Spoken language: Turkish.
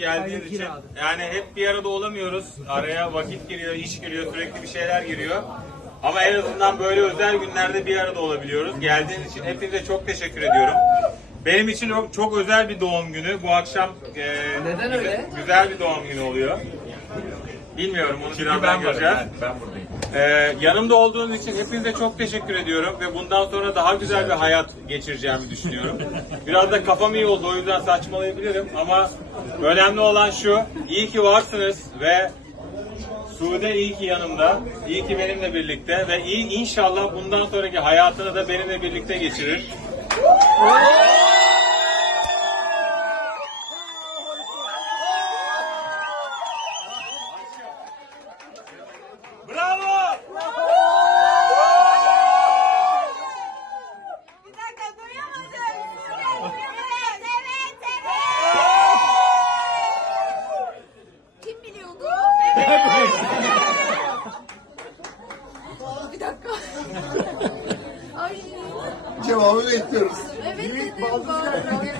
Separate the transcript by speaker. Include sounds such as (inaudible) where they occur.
Speaker 1: geldiğiniz için. Yani hep bir arada olamıyoruz. Araya vakit giriyor, iş giriyor, sürekli bir şeyler giriyor. Ama en azından böyle özel günlerde bir arada olabiliyoruz. Geldiğiniz için hepinize çok teşekkür ediyorum. Benim için çok, çok özel bir doğum günü. Bu akşam e,
Speaker 2: Neden öyle?
Speaker 1: güzel bir doğum günü oluyor. Bilmiyorum onu birazdan
Speaker 3: ben
Speaker 1: göreceğiz.
Speaker 3: ben, ben buradayım.
Speaker 1: Ee, yanımda olduğunuz için hepinize çok teşekkür ediyorum ve bundan sonra daha güzel bir hayat geçireceğimi düşünüyorum. Biraz da kafam iyi oldu o yüzden saçmalayabilirim ama önemli olan şu, iyi ki varsınız ve Sude iyi ki yanımda, iyi ki benimle birlikte ve iyi inşallah bundan sonraki hayatını da benimle birlikte geçirir. Bravo!
Speaker 4: Bir dakika duyamadım. Evet, evet, evet. Kim biliyordu? Evet. Bir dakika. (laughs) Ay.
Speaker 5: Cevabı bekliyoruz.
Speaker 4: Evet dedim.